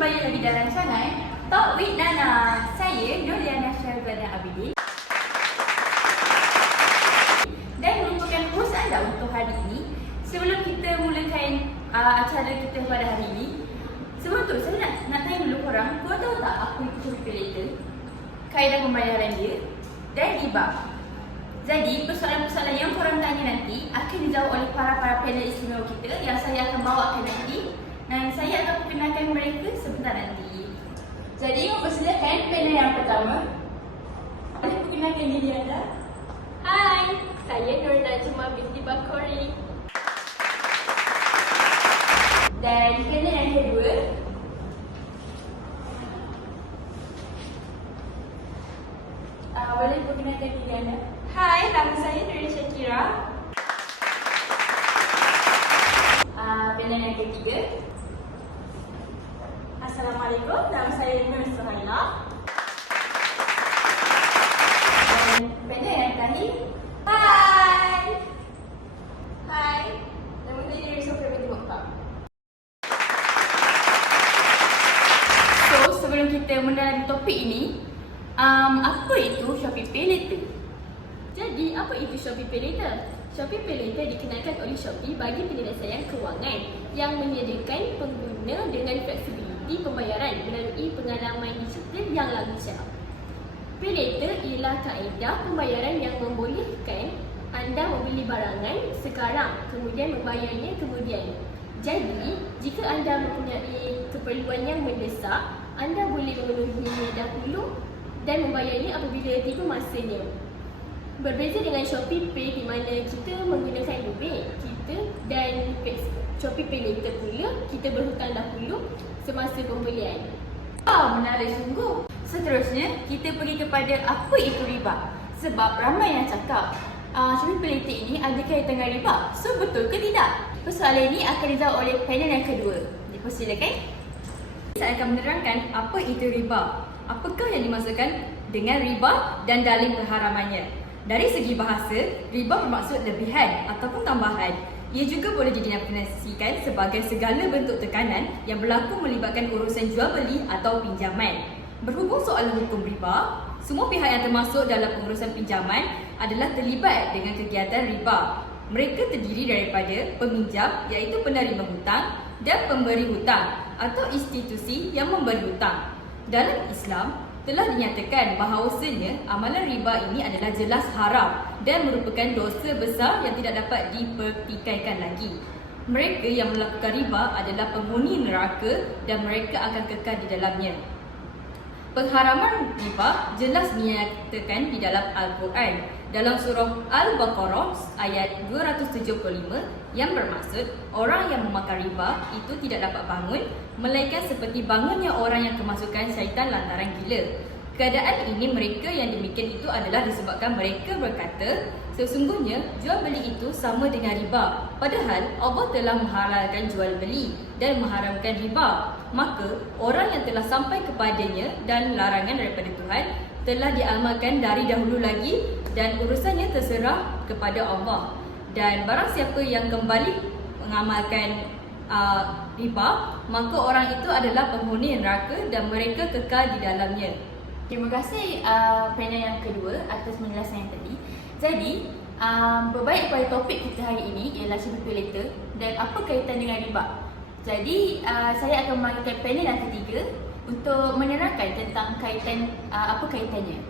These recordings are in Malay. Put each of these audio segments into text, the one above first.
membayar lebih dalam rancangan Talk with Nana. Saya Nurliana Syahzada Abidin dan merupakan host anda untuk hari ini. Sebelum kita mulakan acara kita pada hari ini, sebelum tu saya nak tanya dulu korang tahu tak apa itu Shopee Pay Later, kaedah pembayaran dia dan riba. Jadi persoalan-persoalan yang korang tanya nanti akan dijawab oleh para panel istimewa kita yang saya akan bawakan nanti, dan saya akan perkenalkan mereka sebentar nanti. Jadi mempersilakan panel yang pertama. Boleh perkenalkan diri anda? Hai, saya Nur Najma binti Bakori. Dan panel yang kedua. Boleh perkenalkan diri anda? Hai, nama saya Nur Syakira. Panel yang ketiga. Assalamualaikum, nama saya Nur Suhaila. Dan panel yang terakhir. Hai. Hai, nama saya Nur Sofia binti Mokhtar. So, sebelum kita mendalami topik ini, apa itu Shopee Pay Later? Jadi, apa itu Shopee Pay Later? Shopee Pay Later dikenalkan oleh Shopee bagi penyelesaian kewangan yang menyediakan pengguna dengan fleksibiliti pembayaran melalui pengalaman digital yang lancar. Pay Later ialah kaedah pembayaran yang membolehkan anda membeli barangan sekarang kemudian membayarnya kemudian. Jadi, jika anda mempunyai keperluan yang mendesak, anda boleh memenuhinya dahulu dan membayarnya apabila tiba masanya. Berbeza dengan Shopee Pay di mana kita menggunakan duit kita dan Shopee Pay Later pula kita berhutang dahulu semasa pembelian. Menarik sungguh. Seterusnya, kita pergi kepada apa itu riba. Sebab ramai yang cakap Shopee Pay Later ini ada kaitan dengan riba. So, betul ke tidak? Persoalan ini akan dijawab oleh panel yang kedua. Dipersilakan. Saya akan menerangkan apa itu riba. Apakah yang dimaksudkan dengan riba dan dalil pengharamannya. Dari segi bahasa, riba bermaksud lebihan ataupun tambahan. Ia juga boleh didefinisikan sebagai segala bentuk tekanan yang berlaku melibatkan urusan jual beli atau pinjaman. Berhubung soalan hukum riba, semua pihak yang termasuk dalam pengurusan pinjaman adalah terlibat dengan kegiatan riba. Mereka terdiri daripada peminjam iaitu penerima hutang dan pemberi hutang atau institusi yang memberi hutang. Dalam Islam, telah dinyatakan bahawasanya amalan riba ini adalah jelas haram dan merupakan dosa besar yang tidak dapat dipertikaikan lagi. Mereka yang melakukan riba adalah penghuni neraka dan mereka akan kekal di dalamnya. Pengharaman riba jelas dinyatakan di dalam Al-Quran dalam surah Al-Baqarah ayat 275 yang bermaksud orang yang memakan riba itu tidak dapat bangun melainkan seperti bangunnya orang yang kemasukan syaitan lantaran gila. Keadaan ini mereka yang demikian itu adalah disebabkan mereka berkata sesungguhnya jual beli itu sama dengan riba. Padahal Allah telah menghalalkan jual beli dan mengharamkan riba. Maka orang yang telah sampai kepadanya dan larangan daripada Tuhan telah diamalkan dari dahulu lagi dan urusannya terserah kepada Allah. Dan barang siapa yang kembali mengamalkan riba, maka orang itu adalah penghuni neraka dan mereka kekal di dalamnya. Terima kasih panel yang kedua atas penjelasan yang tadi. Jadi, berbalik pada topik kita hari ini ialah Shopee Pay Later dan apa kaitan dengan riba. Jadi, saya akan memanggilkan panel yang ketiga untuk menerangkan tentang apa kaitannya.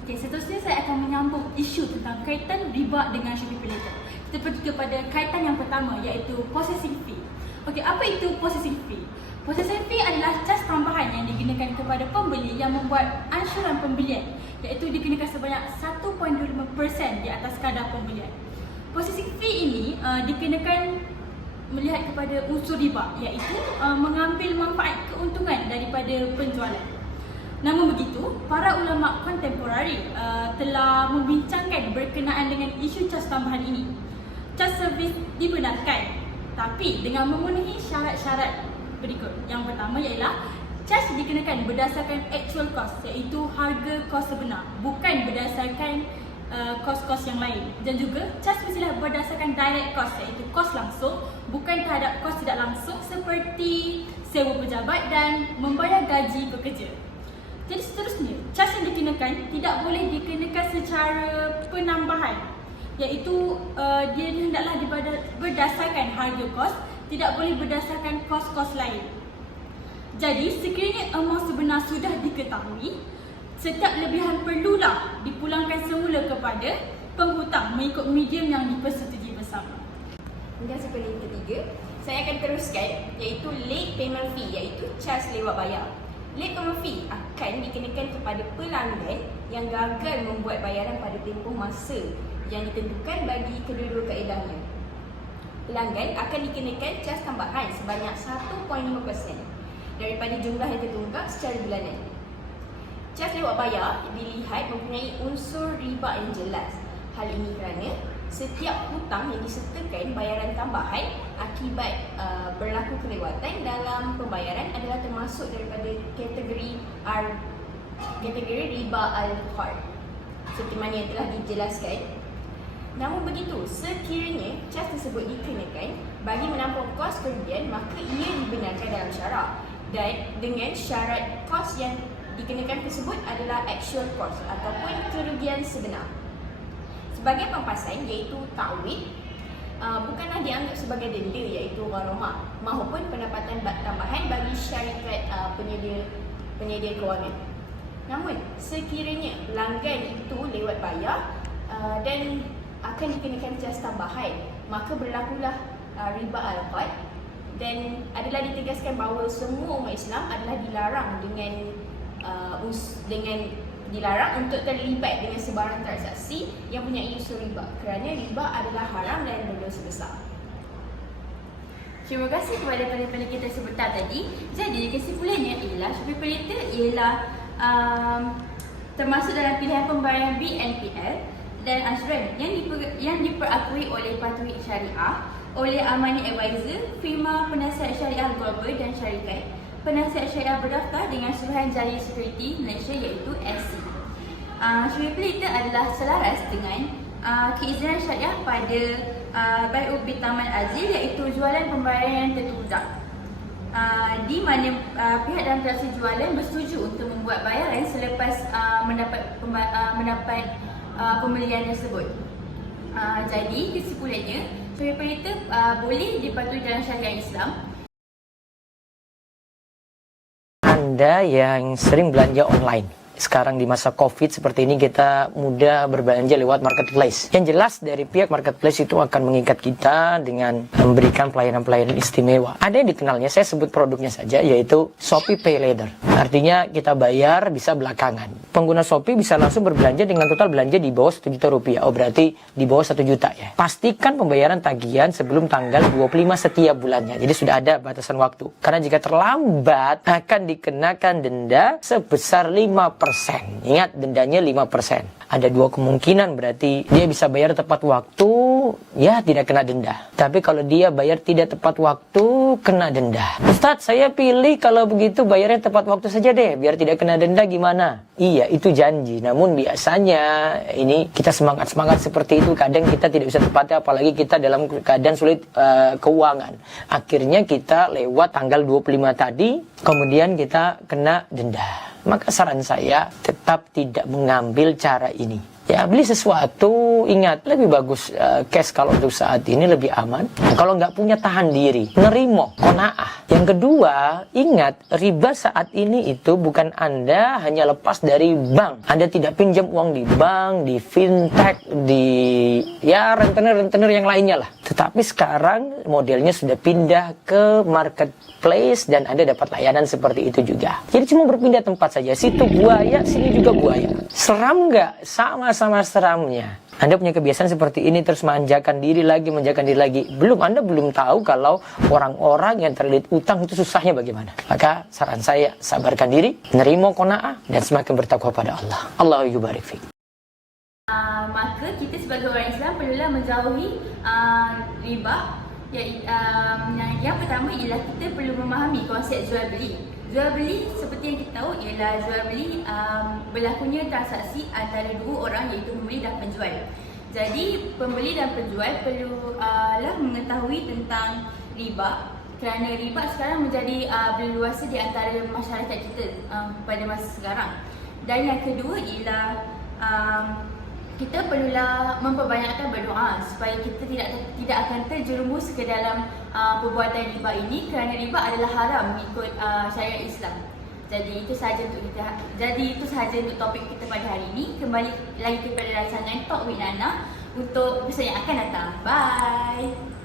Okay, seterusnya saya akan menyambung isu tentang kaitan riba dengan Shopee Pay Later. Kita pergi kepada kaitan yang pertama iaitu processing fee. Okey, apa itu processing fee? Processing fee adalah cas tambahan yang digunakan kepada pembeli yang membuat ansyuran pembelian iaitu digunakan sebanyak 1.25% di atas kadar pembelian. Processing fee ini dikenakan melihat kepada unsur riba iaitu mengambil manfaat keuntungan daripada penjualan. Namun begitu, para ulama kontemporari telah membincangkan berkenaan dengan isu cas tambahan ini. Cas servis dibenarkan tapi dengan memenuhi syarat-syarat berikut. Yang pertama ialah cas dikenakan berdasarkan actual cost iaitu harga kos sebenar, bukan berdasarkan kos-kos yang lain. Dan juga cas mestilah berdasarkan direct cost, iaitu kos langsung, bukan terhadap kos tidak langsung seperti sewa pejabat dan membayar gaji pekerja. Jadi seterusnya, cas yang dikenakan tidak boleh dikenakan secara penambahan, iaitu dia hendaklah berdasarkan harga kos, tidak boleh berdasarkan kos-kos lain. Jadi sekiranya amount sebenar sudah diketahui, setiap lebihan perlulah dipulangkan semula kepada penghutang mengikut medium yang dipersetujui bersama. Hingga yang ketiga, saya akan teruskan iaitu late payment fee, iaitu cas lewat bayar. Late payment fee akan dikenakan kepada pelanggan yang gagal membuat bayaran pada tempoh masa yang ditentukan bagi kedua-dua kaedahnya. Pelanggan akan dikenakan cas tambahan sebanyak 1.5% daripada jumlah yang tertunggak secara bulanan. Cas lewat bayar dilihat mempunyai unsur riba yang jelas. Hal ini kerana setiap hutang yang disertakan bayaran tambahan akibat berlaku kelewatan dalam pembayaran adalah termasuk daripada kategori riba al-qard seperti mana yang telah dijelaskan. Namun begitu, sekiranya cas tersebut dikenakan bagi menampung kos kerugian, maka ia dibenarkan dalam syarak, dan dengan syarat kos yang dikenakan tersebut adalah actual cost ataupun kerugian sebenar. Sebagai pampasan iaitu ta'wid bukanlah dianggap sebagai denda iaitu gharamah maupun pendapatan tambahan bagi syarikat penyedia kewangan. Namun sekiranya pelanggan itu lewat bayar dan akan dikenakan cas tambahan, maka berlakulah riba al-qard, dan adalah ditegaskan bahawa semua umat Islam adalah dilarang dilarang untuk terlibat dengan sebarang transaksi yang mempunyai unsur riba, kerana riba adalah haram dan berdosa besar. Terima kasih kepada peneliti kita sebentar tadi. Jadi kesimpulannya ialah Shopee Pay Later ialah termasuk dalam pilihan pembayaran BNPL dan Ashran yang diperakui oleh Patuhi Syariah, oleh Amani Advisor, firma penasihat syariah global dan syarikat penasihat syariah berdaftar dengan Suruhan Jari Security Malaysia iaitu SC. Shopee Pay Later adalah selaras dengan keizinan syariah pada Bai'u Bitaman Azil, iaitu jualan pembayaran yang tertunggak, di mana pihak dalam transaksi jualan bersetuju untuk membuat bayaran selepas mendapat pembelian tersebut. Jadi kesimpulannya, Shopee Pay Later boleh dipatuhi dalam syariat Islam. Anda yang sering belanja online, sekarang di masa COVID seperti ini kita mudah berbelanja lewat marketplace. Yang jelas dari pihak marketplace itu akan mengikat kita dengan memberikan pelayanan-pelayanan istimewa. Ada yang dikenalnya, saya sebut produknya saja, yaitu Shopee Pay Later. Artinya kita bayar bisa belakangan. Pengguna Shopee bisa langsung berbelanja dengan total belanja di bawah 1 juta rupiah. Oh berarti di bawah 1 juta ya. Pastikan pembayaran tagihan sebelum tanggal 25 setiap bulannya. Jadi sudah ada batasan waktu. Karena jika terlambat akan dikenakan denda sebesar 5%. Ingat, dendanya 5%. Ada dua kemungkinan, berarti dia bisa bayar tepat waktu, ya tidak kena denda. Tapi kalau dia bayar tidak tepat waktu, kena denda. Ustadz, saya pilih kalau begitu bayarnya tepat waktu saja deh, biar tidak kena denda, gimana? Iya, itu janji. Namun biasanya ini kita semangat-semangat seperti itu, kadang kita tidak bisa tepati, apalagi kita dalam keadaan sulit keuangan. Akhirnya kita lewat tanggal 25 tadi, kemudian kita kena denda. Maka saran saya tetap tidak mengambil cara ini. Ya, beli sesuatu, ingat, lebih bagus cash kalau untuk saat ini lebih aman. Nah, kalau nggak punya, tahan diri, nerimo, kona'ah. Yang kedua, ingat, riba saat ini itu bukan Anda hanya lepas dari bank. Anda tidak pinjam uang di bank, di fintech, di ya rentenir yang lainnya lah. Tetapi sekarang modelnya sudah pindah ke marketplace dan Anda dapat layanan seperti itu juga. Jadi cuma berpindah tempat saja. Situ buaya, sini juga buaya. Seram nggak? Sama seramnya. Anda punya kebiasaan seperti ini, terus manjakan diri lagi. Anda belum tahu kalau orang-orang yang terlilit utang itu susahnya bagaimana. Maka saran saya, sabarkan diri, nerimo kona'ah, dan semakin bertakwa pada Allah. Allahu yubarik fiik. Maka kita sebagai orang Islam perlulah menjauhi riba Yang pertama ialah kita perlu memahami konsep jual beli. Jual beli seperti yang kita tahu ialah jual beli berlakunya transaksi antara dua orang, iaitu pembeli dan penjual. Jadi pembeli dan penjual perlulah mengetahui tentang riba, kerana riba sekarang menjadi berluasa di antara masyarakat kita pada masa sekarang. Dan yang kedua ialah kita perlulah memperbanyakkan berdoa supaya kita tidak akan terjerumus ke dalam perbuatan riba ini, kerana riba adalah haram mengikut syariat Islam. Jadi itu sahaja untuk topik kita pada hari ini. Kembali lagi kepada rancangan Talk with Nana untuk episod yang akan datang. Bye.